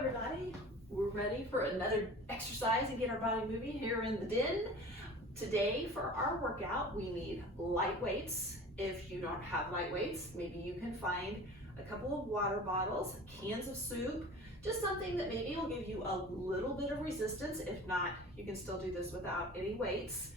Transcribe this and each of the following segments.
everybody. We're ready for another exercise and get our body moving here in the den. Today for our workout, we need light weights. If you don't have light weights, maybe you can find a couple of water bottles, cans of soup, just something that maybe will give you a little bit of resistance. If not, you can still do this without any weights.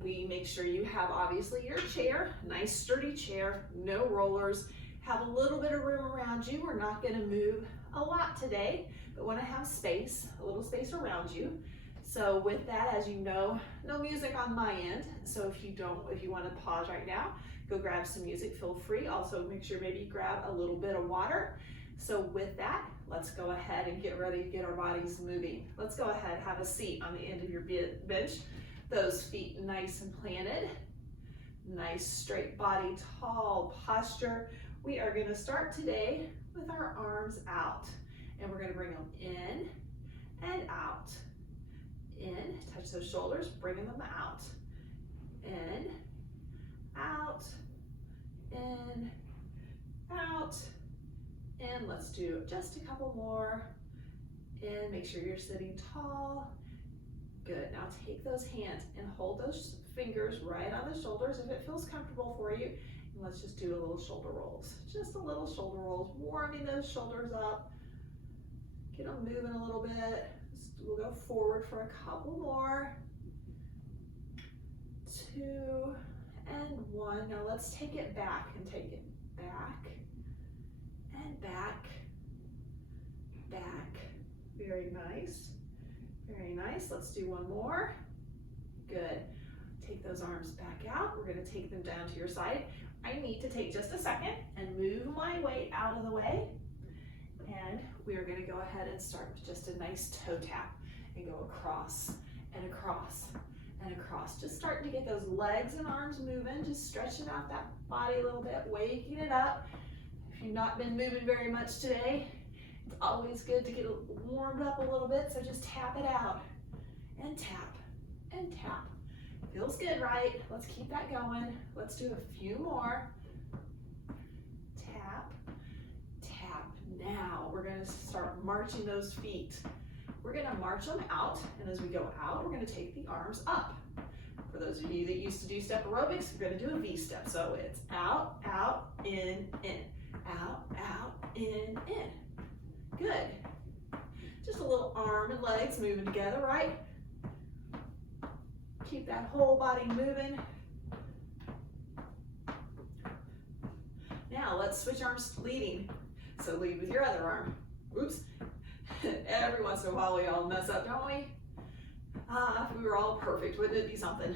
We make sure you have obviously your chair, nice sturdy chair, no rollers, have a little bit of room around you. We're not going to move a lot today, but want to have space, a little space around you. So with that, as you know, no music on my end. So if you want to pause right now, go grab some music, feel free. Also make sure maybe you grab a little bit of water. So with that, let's go ahead and get ready to get our bodies moving. Let's go ahead, have a seat on the end of your bench. Those feet nice and planted. Nice straight body, tall posture. We are going to start today with our arms out, and we're going to bring them in and out. In, touch those shoulders, bringing them out. In, out, in, out. And let's do just a couple more. And make sure you're sitting tall. Good. Now take those hands and hold those fingers right on the shoulders if it feels comfortable for you. And let's just do a little shoulder rolls. Just a little shoulder rolls, warming those shoulders up. Get them moving a little bit. We'll go forward for a couple more. 2 and 1. Now let's take it back and take it back and back, back. Very nice. Very nice. Let's do one more. Good. Take those arms back out. We're going to take them down to your side. I need to take just a second and move my weight out of the way. And we are going to go ahead and start with just a nice toe tap and go across and across and across. Just starting to get those legs and arms moving, just stretching out that body a little bit, waking it up. If you've not been moving very much today, it's always good to get warmed up a little bit, so just tap it out and tap and tap. Feels good, right? Let's keep that going. Let's do a few more. Tap, tap. Now we're going to start marching those feet. We're going to march them out, and as we go out, we're going to take the arms up. For those of you that used to do step aerobics, we're going to do a V step. So it's out, out, in, out, out, in. Good. Just a little arm and legs moving together, right? Keep that whole body moving. Now let's switch arms leading. So lead with your other arm. Oops. Every once in a while we all mess up, don't we? If we were all perfect, wouldn't it be something?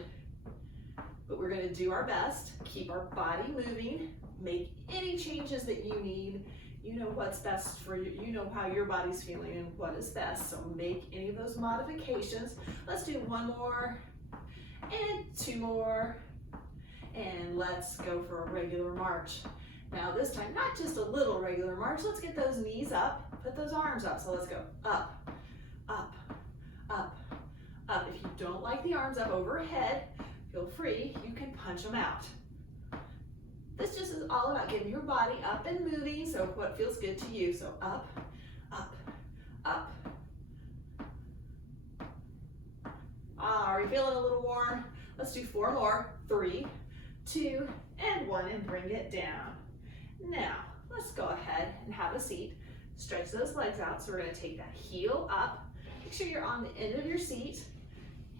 But we're going to do our best. Keep our body moving. Make any changes that you need. You know what's best for you. You know how your body's feeling and what is best. So make any of those modifications. Let's do one more and 2 more. And let's go for a regular march. Now this time, not just a little regular march. Let's get those knees up. Put those arms up. So let's go up, up, up, up. If you don't like the arms up overhead, feel free. You can punch them out. This just is all about getting your body up and moving, so what feels good to you. So up, up, up. Are you feeling a little warm? Let's do 4 more. 3, 2, and 1, and bring it down. Now, let's go ahead and have a seat. Stretch those legs out. So we're going to take that heel up. Make sure you're on the end of your seat.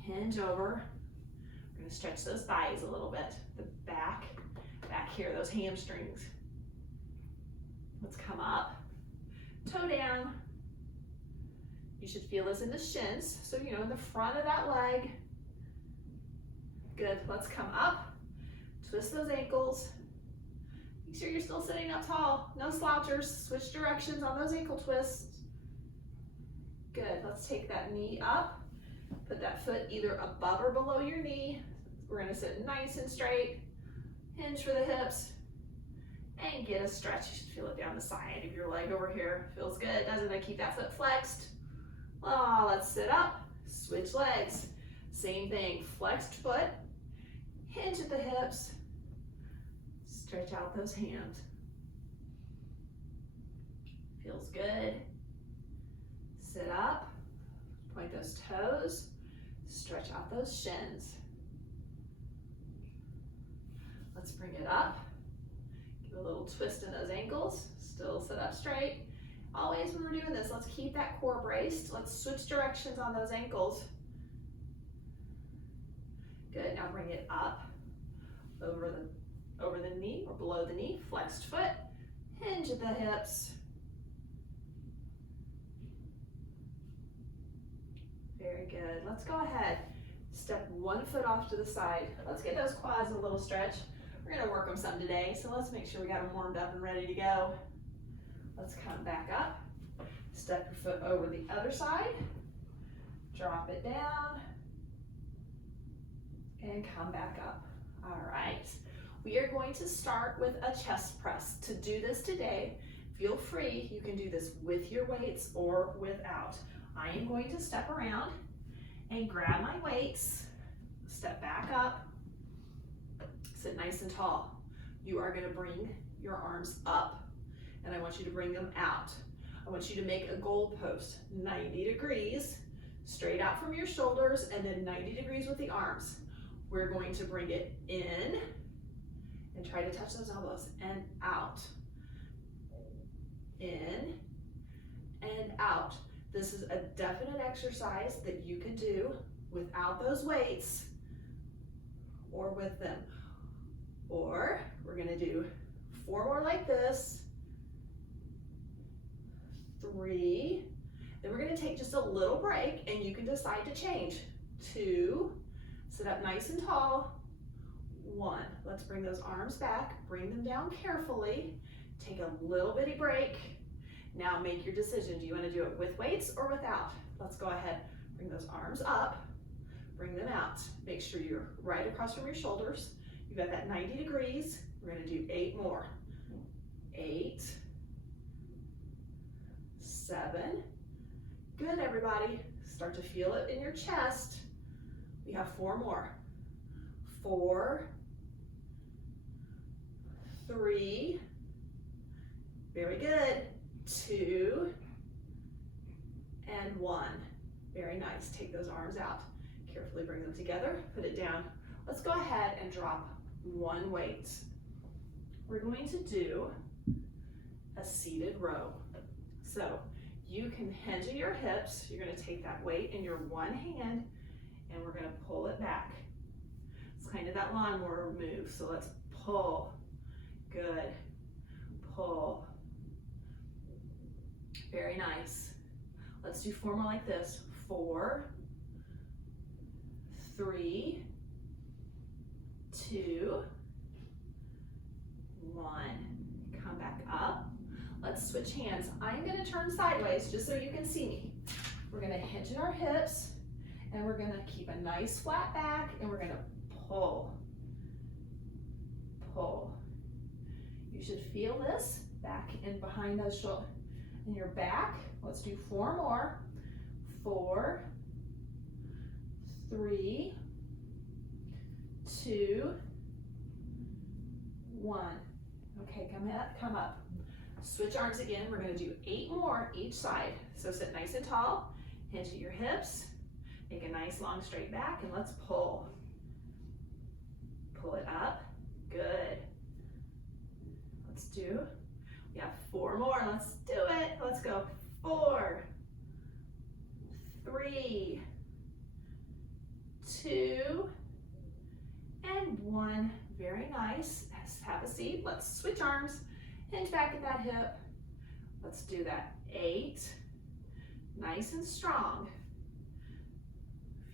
Hinge over. We're going to stretch those thighs a little bit. The back here, those hamstrings. Let's come up, toe down. You should feel this in the shins, so you know in the front of that leg. Good, let's come up, twist those ankles. Make sure you're still sitting up tall, no slouchers, switch directions on those ankle twists. Good, let's take that knee up, put that foot either above or below your knee. We're gonna sit nice and straight. Hinge for the hips and get a stretch. You should feel it down the side of your leg over here. Feels good, doesn't it? Keep that foot flexed. Oh, let's sit up, switch legs. Same thing, flexed foot, hinge at the hips, stretch out those hands. Feels good. Sit up, point those toes, stretch out those shins. Let's bring it up. Give a little twist in those ankles. Still sit up straight. Always when we're doing this, let's keep that core braced. Let's switch directions on those ankles. Good, now bring it up over the knee or below the knee, flexed foot, hinge at the hips. Very good. Let's go ahead. Step one foot off to the side. Let's get those quads a little stretch. We're gonna work them some today, so let's make sure we got them warmed up and ready to go. Let's come back up. Step your foot over the other side. Drop it down. And come back up. All right. We are going to start with a chest press. To do this today, feel free. You can do this with your weights or without. I am going to step around and grab my weights, step back up, sit nice and tall. You are going to bring your arms up, and I want you to bring them out. I want you to make a goal post, 90 degrees, straight out from your shoulders, and then 90 degrees with the arms. We're going to bring it in and try to touch those elbows, and out, in, and out. This is a definite exercise that you can do without those weights or with them. Or we're gonna do 4 more like this, 3, then we're gonna take just a little break and you can decide to change. 2, sit up nice and tall, 1. Let's bring those arms back, bring them down carefully, take a little bitty break. Now make your decision. Do you want to do it with weights or without? Let's go ahead. Bring those arms up, bring them out. Make sure you're right across from your shoulders. You've got that 90 degrees. We're going to do 8 more. 8, 7. Good, everybody. Start to feel it in your chest. We have 4 more. 4, 3. Very good. 2, and 1. Very nice. Take those arms out. Carefully bring them together. Put it down. Let's go ahead and drop 1 weight. We're going to do a seated row. So you can hinge at your hips. You're going to take that weight in your one hand and we're going to pull it back. It's kind of that lawnmower move. So let's pull. Good. Pull. Very nice. Let's do 4 more like this. 4, 3, 2, 1. Come back up. Let's switch hands. I'm going to turn sideways just so you can see me. We're going to hinge at our hips and we're going to keep a nice flat back and we're going to pull. Pull. You should feel this back and behind those shoulders. In your back. Let's do 4 more. 4, 3, 2, 1. Okay, come up. Switch arms again. We're going to do 8 more each side. So sit nice and tall, hinge at your hips, make a nice long straight back, and let's pull. Pull it up. Good. We have 4 more. Let's do it. Let's go. 4, 3, 2, and 1. Very nice. Let's have a seat. Let's switch arms. Hinge back at that hip. Let's do that. 8. Nice and strong.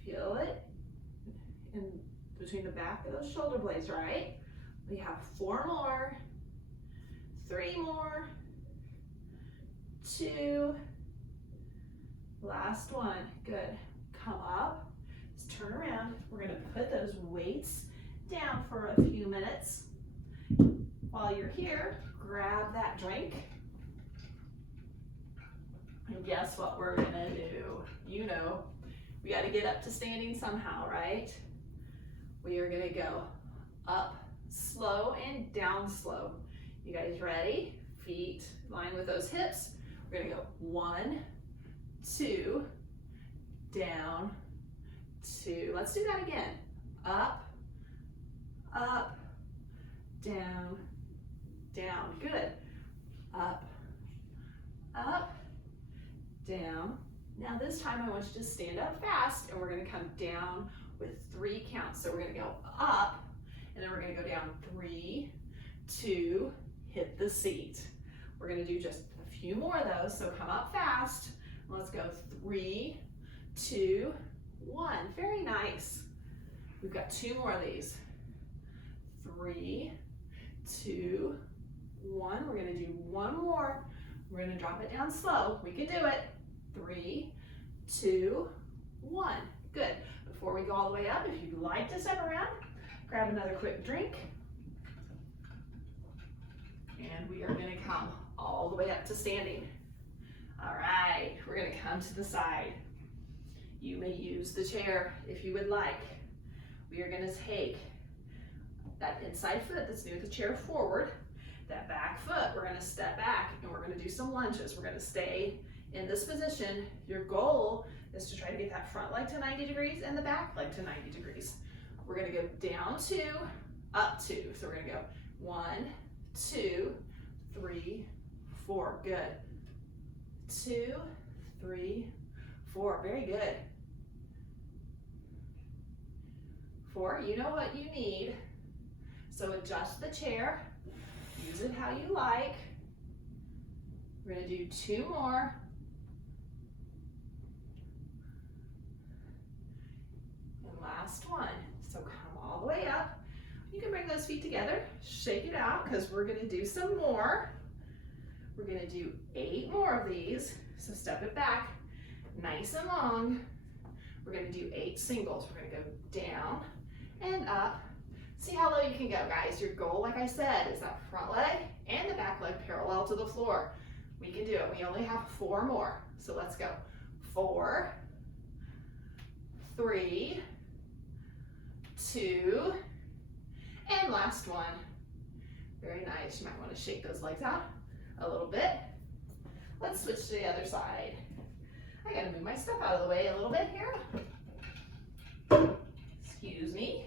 Feel it in between the back of those shoulder blades, right? We have 4 more. 3 more. 2. Last one. Good. Come up. Let's turn around. We're going to put those weights down for a few minutes. While you're here, grab that drink. And guess what we're going to do? You know, we got to get up to standing somehow, right? We are going to go up slow and down slow. You guys ready? Feet line with those hips. We're gonna go 1, 2, down, 2. Let's do that again. Up, up, down, down. Good. Up, up, down. Now this time I want you to stand up fast, and we're going to come down with 3 counts. So we're going to go up, and then we're going to go down 3, 2, hit the seat. We're going to do just a few more of those, so come up fast. Let's go 3, 2, 1. Very nice. We've got 2 more of these. 3, 2, 1. We're going to do 1 more. We're going to drop it down slow. We can do it. 3, 2, 1. Good. Before we go all the way up, if you'd like to step around, grab another quick drink. And we are going to come all the way up to standing. All right, we're going to come to the side. You may use the chair if you would like. We are going to take that inside foot that's near the chair forward. That back foot, we're going to step back, and we're going to do some lunges. We're going to stay in this position. Your goal is to try to get that front leg to 90 degrees and the back leg to 90 degrees. We're going to go down 2, up 2. So we're going to go 1, 2, 3, 4. Good. 2, 3, 4. Very good. 4. You know what you need. So adjust the chair. Use it how you like. We're going to do 2 more. And last one. So come all the way up. You can bring those feet together. Shake it out, because we're going to do some more. We're going to do 8 more of these. So step it back nice and long. We're going to do 8 singles. We're going to go down and up. See how low you can go, guys. Your goal, like I said, is that front leg and the back leg parallel to the floor. We can do it. We only have 4 more. So let's go. 4, 3, 2, and last one. Very nice. You might want to shake those legs out a little bit. Let's switch to the other side. I gotta move my stuff out of the way a little bit here. Excuse me.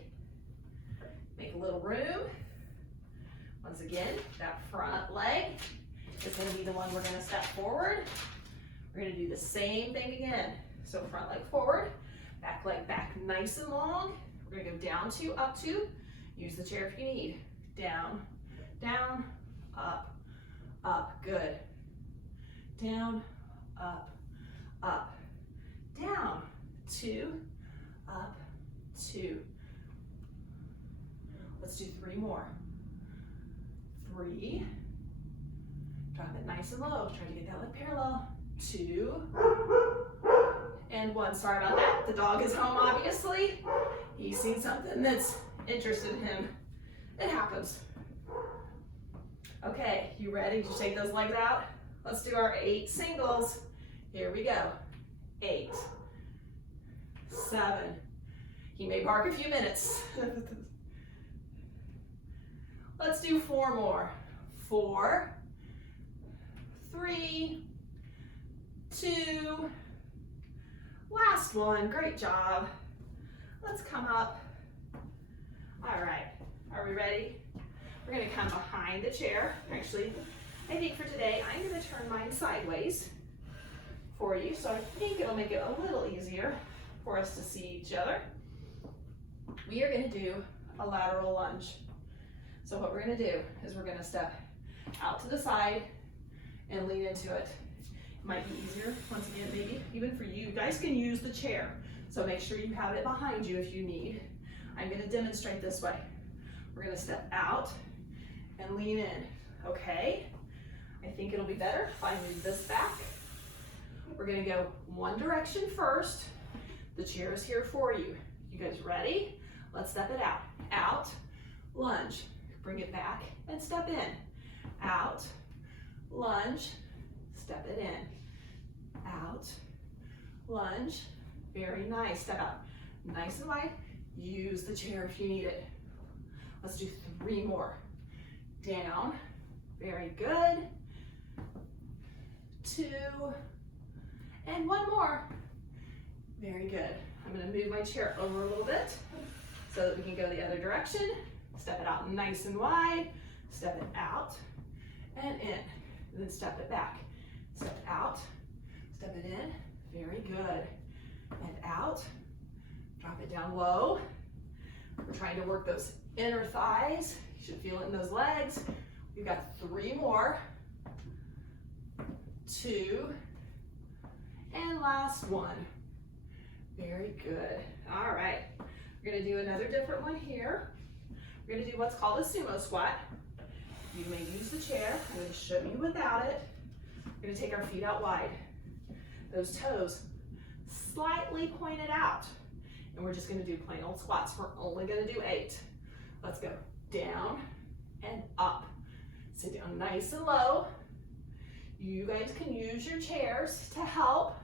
Make a little room. Once again, that front leg is going to be the one we're going to step forward. We're going to do the same thing again. So front leg forward, back leg back nice and long. We're going to go down 2, up 2. Use the chair if you need. Down, down, up, up. Good. Down, up, up, down. 2, up, 2. Let's do 3 more. 3. Drop it nice and low. Try to get that leg parallel. 2. And 1. Sorry about that. The dog is home, obviously. He's seen something that's interested in him. It happens. Okay, you ready to shake those legs out? Let's do our 8 singles. Here we go. 8, 7. He may bark a few minutes. Let's do 4 more. 4, 3, 2, last one. Great job. Let's come up. All right, are we ready? We're gonna come behind the chair. Actually, I think for today, I'm gonna turn mine sideways for you, so I think it'll make it a little easier for us to see each other. We are gonna do a lateral lunge. So what we're gonna do is we're gonna step out to the side and lean into it. It might be easier, once again, maybe even for you. You guys can use the chair, so make sure you have it behind you if you need. I'm gonna demonstrate this way. We're gonna step out and lean in, okay? I think it'll be better if I move this back. We're gonna go one direction first. The chair is here for you. You guys ready? Let's step it out. Out, lunge. Bring it back and step in. Out, lunge, step it in. Out, lunge, very nice. Step out, nice and wide. Use the chair if you need it. Let's do 3 more. Down, very good. 2, And one more. Very good. I'm gonna move my chair over a little bit so that we can go the other direction. Step it out nice and wide. Step it out and in. And then step it back. Step it out, step it in. Very good. And out. Drop it down low. We're trying to work those inner thighs. You should feel it in those legs. We've got 3 more. 2. And last one. Very good. All right. We're going to do another different one here. We're going to do what's called a sumo squat. You may use the chair. I'm going to show you without it. We're going to take our feet out wide. Those toes slightly pointed out. And we're just going to do plain old squats. We're only going to do 8. Let's go. Down and up. Sit down nice and low. You guys can use your chairs to help.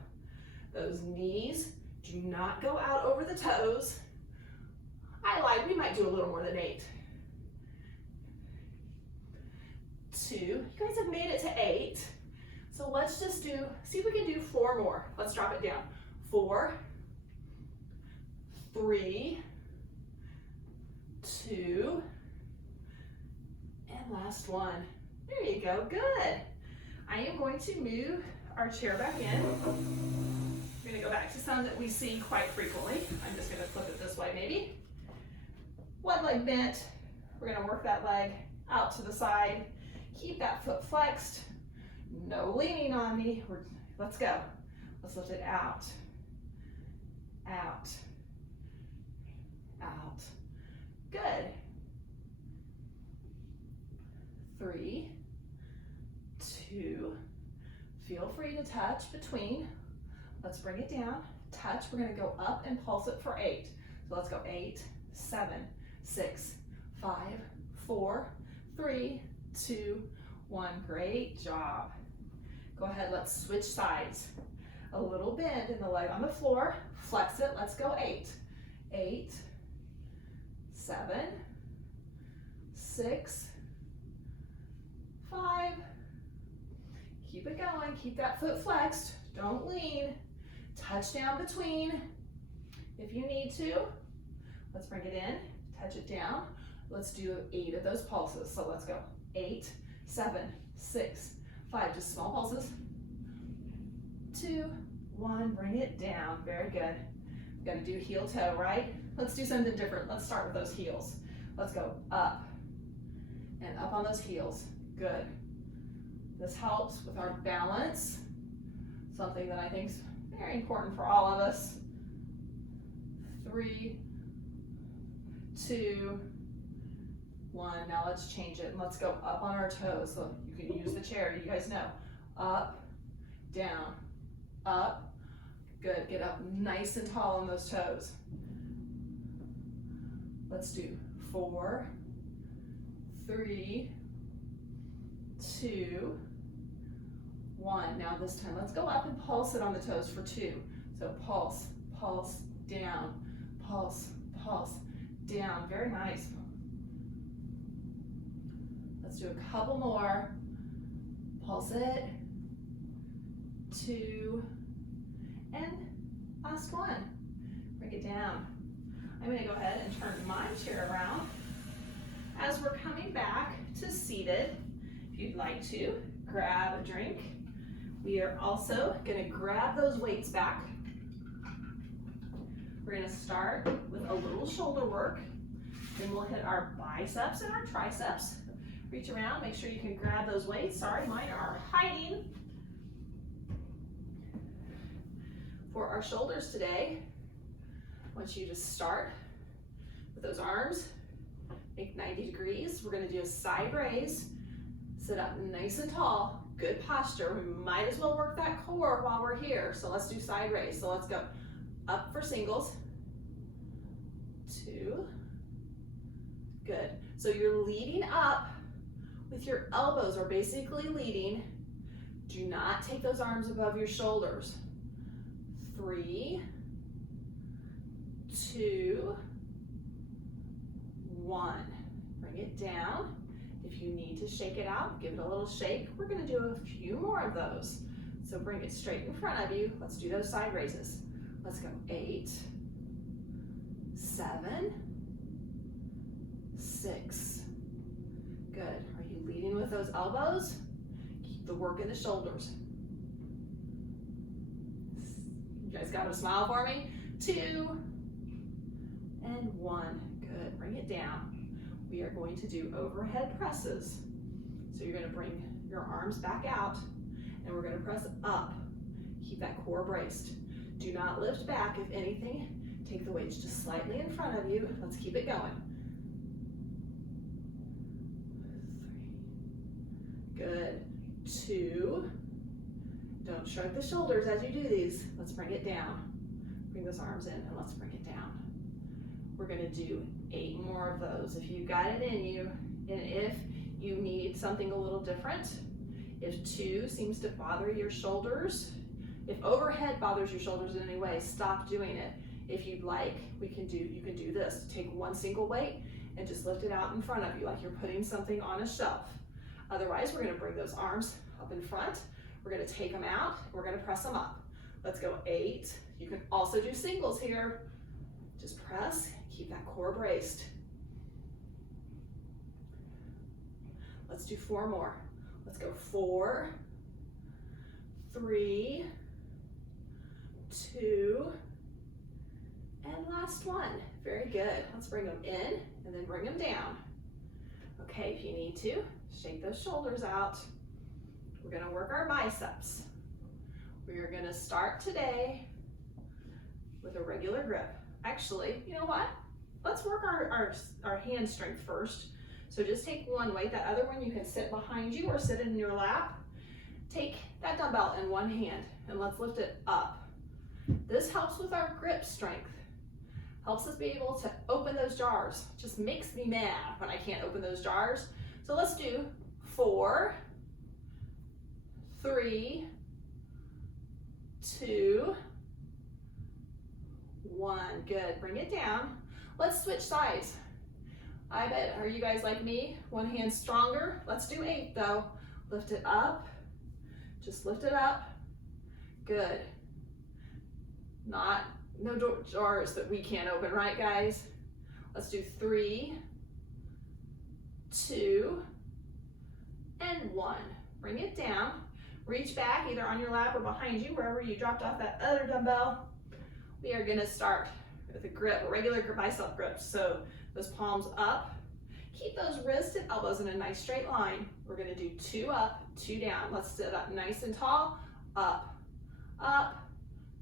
Those knees do not go out over the toes. I lied, we might do a little more than 8. 2, you guys have made it to 8. So let's just see if we can do 4 more. Let's drop it down. 4, 3, 2, and last one. There you go, good. I am going to move our chair back in. We're gonna go back to some that we see quite frequently. I'm just gonna flip it this way maybe. One leg bent. We're gonna work that leg out to the side. Keep that foot flexed. No leaning on me. Let's go. Let's lift it out. Out. Out. Good. 3, 2, feel free to touch between. Let's bring it down, touch. We're gonna go up and pulse it for 8. So let's go 8, 7, 6, 5, 4, 3, 2, 1. Great job. Go ahead, let's switch sides. A little bend in the leg on the floor. Flex it, let's go 8. 8, 7, 6, 5. Keep it going, keep that foot flexed. Don't lean. Touch down between if you need to. Let's bring it in, touch it down. Let's do 8 of those pulses. So let's go 8, 7, 6, 5, just small pulses. 2, 1, bring it down. Very good. We gotta do heel toe, right? Let's do something different. Let's start with those heels. Let's go up and up on those heels. Good. This helps with our balance, something that I think is very important for all of us. 3, 2, 1. Now let's change it and let's go up on our toes. So you can use the chair, you guys know. Up, down, up. Good, get up nice and tall on those toes. Let's do 4, 3, 2, 1. Now this time, let's go up and pulse it on the toes for 2. So pulse, pulse, down, pulse, pulse, down. Very nice. Let's do a couple more. Pulse it. 2, and last one. Bring it down. I'm going to go ahead and turn my chair around. As we're coming back to seated, if you'd like to, grab a drink. We are also going to grab those weights back. We're going to start with a little shoulder work. Then we'll hit our biceps and our triceps. Reach around, make sure you can grab those weights. Sorry, mine are hiding. For our shoulders today, I want you to start with those arms. Make 90 degrees. We're going to do a side raise. Sit up nice and tall. Good posture. We might as well work that core while we're here. So let's do side raise. So let's go up for singles. 2. Good. So you're leading up with your elbows are basically leading. Do not take those arms above your shoulders. 3, 2, 1. Bring it down. If you need to shake it out, give it a little shake. We're going to do a few more of those. So bring it straight in front of you. Let's do those side raises. Let's go 8, 7, 6. Good. Are you leading with those elbows? Keep the work in the shoulders. You guys got a smile for me? 2 and 1. Good. Bring it down. We are going to do overhead presses. So you're going to bring your arms back out and we're going to press up. Keep that core braced. Do not lift back. If anything, take the weights just slightly in front of you. Let's keep it going. 3. Good. 2. Don't shrug the shoulders as you do these. Let's bring it down. Bring those arms in and let's bring it down. We're going to do 8 more of those. If you've got it in you, and if you need something a little different, if 2 seems to bother your shoulders, if overhead bothers your shoulders in any way, stop doing it. If you'd like, you can do this. Take one single weight and just lift it out in front of you like you're putting something on a shelf. Otherwise, we're going to bring those arms up in front. We're going to take them out. We're going to press them up. Let's go 8. You can also do singles here. Just press, keep that core braced. Let's do 4 more. Let's go 4, 3, 2, and last one. Very good. Let's bring them in and then bring them down. Okay, if you need to, shake those shoulders out. We're going to work our biceps. We are going to start today with a regular grip. Actually, you know what? Let's work our hand strength first. So just take one weight. That other one you can sit behind you or sit in your lap. Take that dumbbell in one hand and let's lift it up. This helps with our grip strength. Helps us be able to open those jars. Just makes me mad when I can't open those jars. So let's do 4, 3, 2, 1. Good. Bring it down. Let's switch sides. I bet, are you guys like me? One hand stronger. Let's do 8 though. Lift it up. Just lift it up. Good. No jars that we can't open, right guys? Let's do 3, 2, and 1. Bring it down. Reach back either on your lap or behind you, wherever you dropped off that other dumbbell. We are gonna start with a grip, a regular bicep grip. So those palms up. Keep those wrists and elbows in a nice straight line. We're gonna do 2 up, 2 down. Let's sit up nice and tall. Up, up,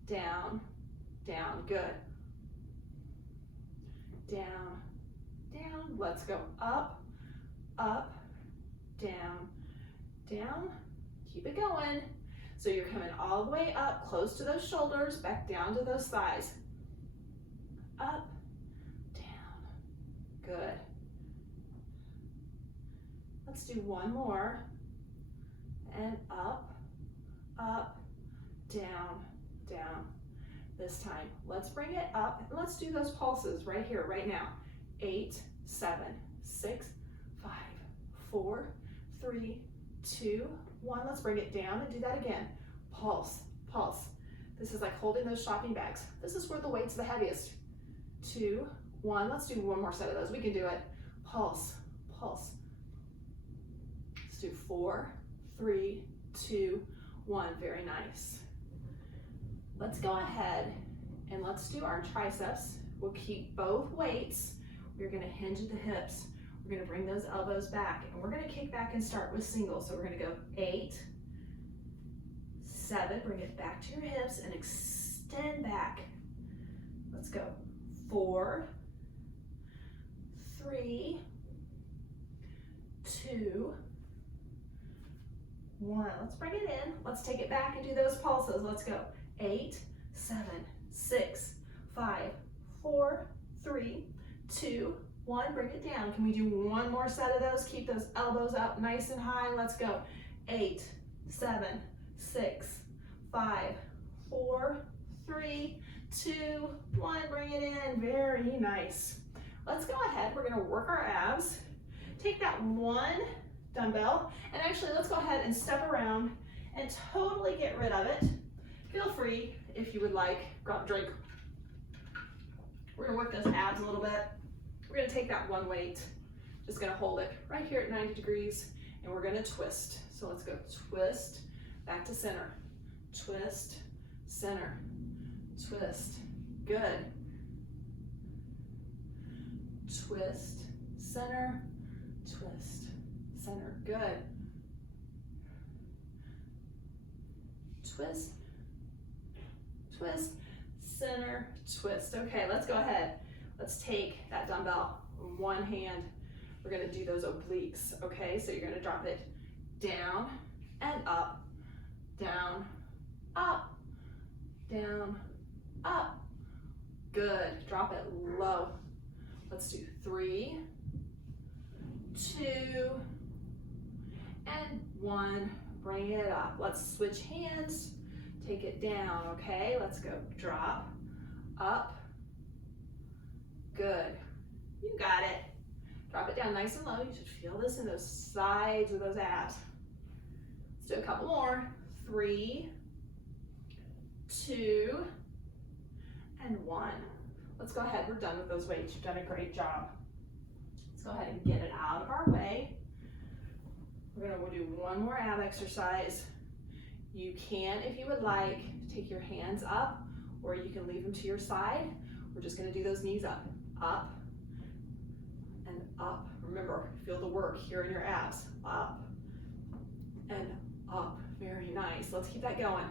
down, down. Good. Down, down. Let's go up, up, down, down. Keep it going. So you're coming all the way up, close to those shoulders, back down to those thighs. Up, down. Good. Let's do 1 more. And up, up, down, down. This time, let's bring it up and let's do those pulses right here, right now. 8, 7, 6, 5, 4, 3, 2, 1. Let's bring it down and do that again. Pulse, pulse. This is like holding those shopping bags. This is where the weight's the heaviest. 2, 1. Let's do 1 more set of those. We can do it. Pulse, pulse. Let's do 4, 3, 2, 1. Very nice. Let's go ahead and let's do our triceps. We'll keep both weights. We're going to hinge at the hips. We're going to bring those elbows back and we're going to kick back and start with singles. So we're going to go 8, 7, bring it back to your hips and extend back. Let's go 4, 3, 2, 1. Let's bring it in. Let's take it back and do those pulses. Let's go 8, 7, 6, 5, 4, 3, 2, 1. Bring it down. Can we do 1 more set of those? Keep those elbows up nice and high. Let's go 8, 7, 6, 5, 4, 3, 2, 1. Bring it in. Very nice. Let's go ahead. We're going to work our abs. Take that 1 dumbbell and actually let's go ahead and step around and totally get rid of it. Feel free, if you would like, grab a drink. We're gonna work those abs a little bit. We're gonna take that one weight, just gonna hold it right here at 90 degrees, and we're gonna twist. So let's go twist, back to center, twist, center, twist, good. Twist, center, twist, center, good. Twist, twist, center, twist. Okay, let's go ahead. Let's take that dumbbell in one hand. We're gonna do those obliques, okay? So you're gonna drop it down and up, down, up, down, up. Good, drop it low. Let's do 3, 2, and 1. Bring it up. Let's switch hands. Take it down, okay? Let's go. Drop, up. Good. You got it. Drop it down nice and low. You should feel this in those sides of those abs. Let's do a couple more. 3, 2, and 1. Let's go ahead. We're done with those weights. You've done a great job. Let's go ahead and get it out of our way. We're gonna do one more ab exercise. You can, if you would like, take your hands up, or you can leave them to your side. We're just gonna do those knees up, and up. Remember, feel the work here in your abs. Up and up. Very nice. Let's keep that going.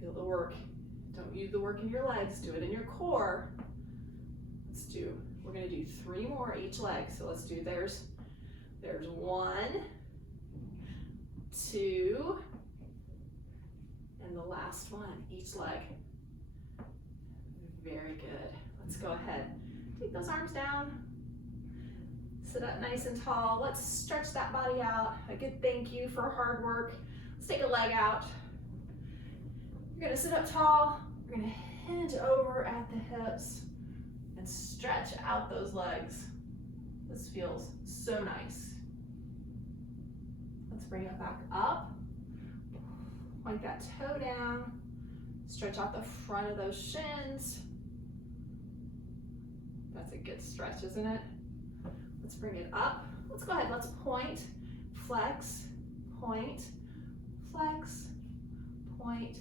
Feel the work. Don't use the work in your legs. Do it in your core. We're gonna do 3 more each leg. So let's do there's 1, 2, and the last one, each leg. Very good. Let's go ahead. Take those arms down. Sit up nice and tall. Let's stretch that body out. A good thank you for hard work. Let's take a leg out. You're gonna sit up tall. You're gonna hinge over at the hips and stretch out those legs. This feels so nice. Let's bring it back up. Point that toe down. Stretch out the front of those shins. That's a good stretch, isn't it? Let's bring it up. Let's go ahead, let's point, flex, point, flex, point,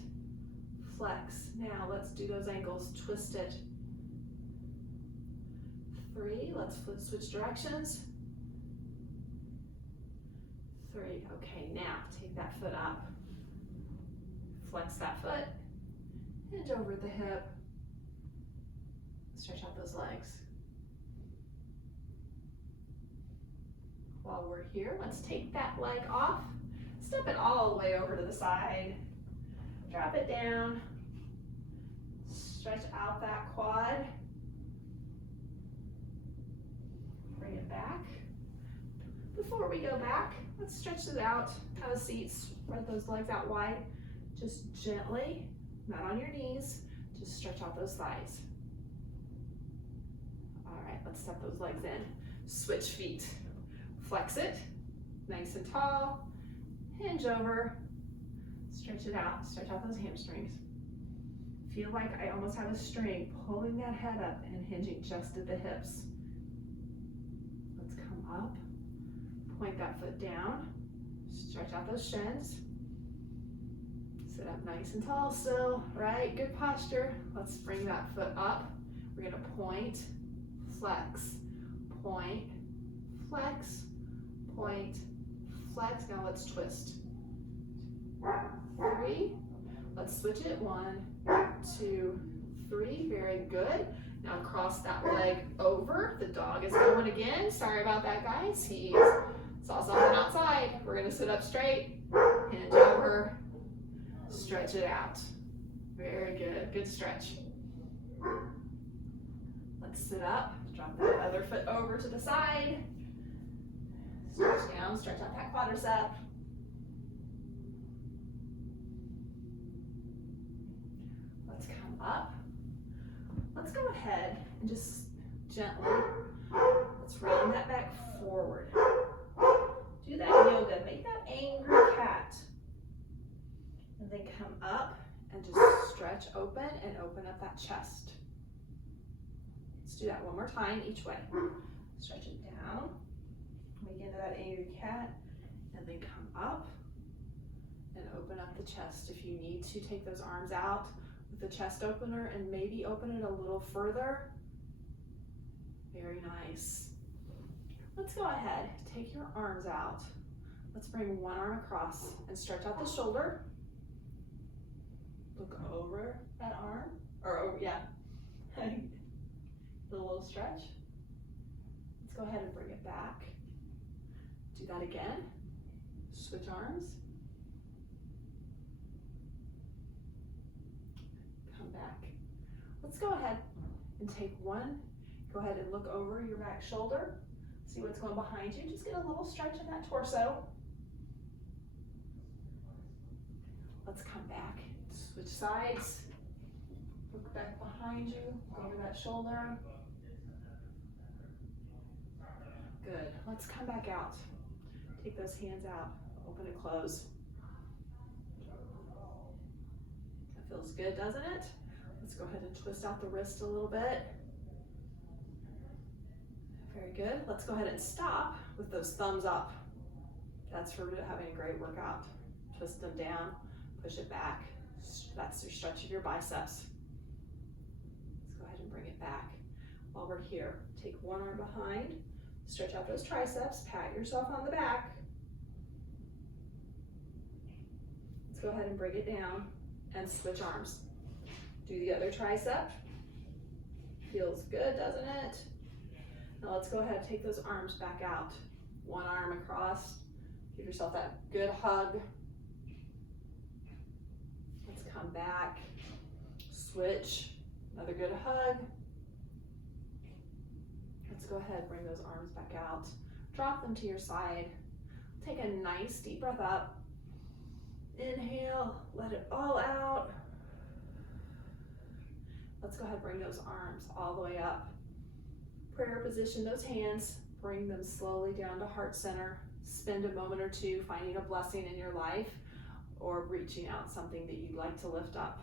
flex. Now let's do those ankles, twist it. 3, let's switch directions. 3, okay, now take that foot up. Flex that foot, hinge over at the hip. Stretch out those legs. While we're here, let's take that leg off. Step it all the way over to the side. Drop it down. Stretch out that quad. Bring it back. Before we go back, let's stretch it out. Have a seat, spread those legs out wide. Just gently, not on your knees, just stretch out those thighs. All right, let's step those legs in. Switch feet. Flex it, nice and tall. Hinge over, stretch it out. Stretch out those hamstrings. Feel like I almost have a string pulling that head up and hinging just at the hips. Let's come up, point that foot down, stretch out those shins. Sit up nice and tall still, right? Good posture. Let's bring that foot up. We're gonna point, flex, point, flex, point, flex. Now let's twist. 3, let's switch it. 1, 2, 3, very good. Now cross that leg over. The dog is going again. Sorry about that, guys. He saw something outside. We're gonna sit up straight, hinge over, stretch it out. Very good, good stretch. Let's sit up, drop that other foot over to the side. Stretch down, stretch out that quadricep. Let's come up. Let's go ahead and just gently, let's round that back forward. Do that yoga, make that angry cat. stretch open and open up that chest. Let's do that one more time each way. Stretch it down, make into that angry cat, and then come up and open up the chest. If you need to, take those arms out with the chest opener and maybe open it a little further. Very nice. Let's go ahead, take your arms out. Let's bring one arm across and stretch out the shoulder. Look over that arm, or over, yeah. A little stretch. Let's go ahead and bring it back. Do that again. Switch arms. Come back. Let's go ahead and take one. Go ahead and look over your back shoulder. See what's going behind you. Just get a little stretch in that torso. Let's come back. Switch sides. Look back behind you. Go over that shoulder. Good. Let's come back out. Take those hands out. Open and close. That feels good, doesn't it? Let's go ahead and twist out the wrist a little bit. Very good. Let's go ahead and stop with those thumbs up. That's for having a great workout. Twist them down, push it back. That's your stretch of your biceps. Let's go ahead and bring it back. While we're here, take one arm behind, stretch out those triceps, pat yourself on the back. Let's go ahead and bring it down and switch arms. Do the other tricep. Feels good, doesn't it? Now let's go ahead and take those arms back out. One arm across. Give yourself that good hug. Let's come back. Switch. Another good hug. Let's go ahead and bring those arms back out. Drop them to your side. Take a nice deep breath up. Inhale, let it all out. Let's go ahead and bring those arms all the way up. Prayer position, those hands, bring them slowly down to heart center. Spend a moment or two finding a blessing in your life or reaching out something that you'd like to lift up.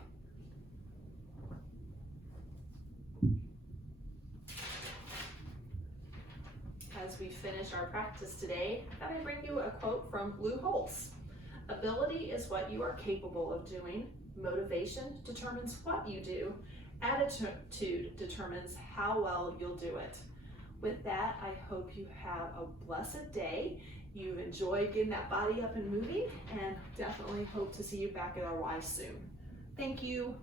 As we finish our practice today, I'm going to bring you a quote from Lou Holtz. Ability is what you are capable of doing. Motivation determines what you do. Attitude determines how well you'll do it. With that, I hope you have a blessed day. You've enjoyed getting that body up and moving, and definitely hope to see you back at our Y soon. Thank you.